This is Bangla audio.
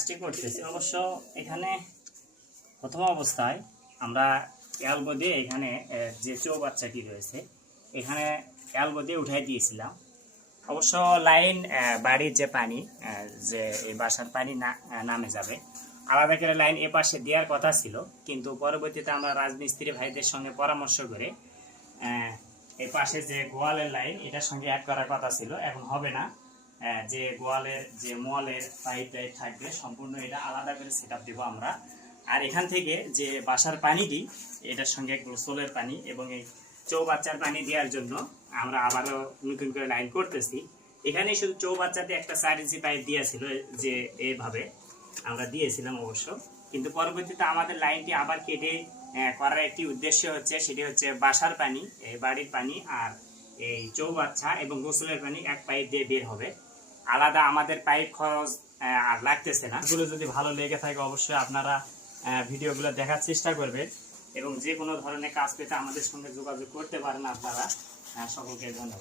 কাজটি করতেছি। অবশ্য এখানে প্রথম অবস্থায় আমরা এলবো দিয়ে এখানে যে চৌবাচ্চাটি রয়েছে এখানে এলবো দিয়ে উঠাই দিয়েছিলাম। অবশ্য লাইন বাড়ির যে পানি যে এই বাসার পানি নামে যাবে আলাদা করে লাইন এ পাশে দেওয়ার কথা ছিল, কিন্তু পরবর্তীতে আমরা রাজমিস্ত্রি ভাইদের সঙ্গে পরামর্শ করে এই পাশে যে গোয়ালের লাইন এটার সঙ্গে অ্যাড করার কথা ছিল, এখন হবে না। যে গোয়ালের যে মোয়ালের পাইপ টাইপ থাকবে সম্পূর্ণ এটা আলাদা করে সেট আপ দেবো আমরা। আর এখান থেকে যে বাসার পানিটি এটার সঙ্গে গোসলের পানি এবং এই চৌবাচ্চার পানি দেওয়ার জন্য আমরা আবারও নতুন করে লাইন করতেছি। এখানে শুধু চৌবাচ্চাতে একটা 4 ইঞ্চি পাইপ দিয়েছিল, যে এইভাবে আমরা দিয়েছিলাম অবশ্য, কিন্তু পরবর্তীতে আমাদের লাইনটি আবার কেটে করার একটি উদ্দেশ্য হচ্ছে, সেটি হচ্ছে বাসার পানি, এই বাড়ির পানি আর এই চৌবাচ্চা এবং গোসলের পানি এক পাইপ দিয়ে বের হবে। আলাদা আমাদের পাইপ খরচ আর লাগতেছে না। এগুলো যদি ভালো লেগে থাকে অবশ্যই আপনারা ভিডিওগুলো দেখার চেষ্টা করবেন এবং যে কোনো ধরনের কাজ পেতে আমাদের সঙ্গে যোগাযোগ করতে পারেন আপনারা। সকলকে ধন্যবাদ।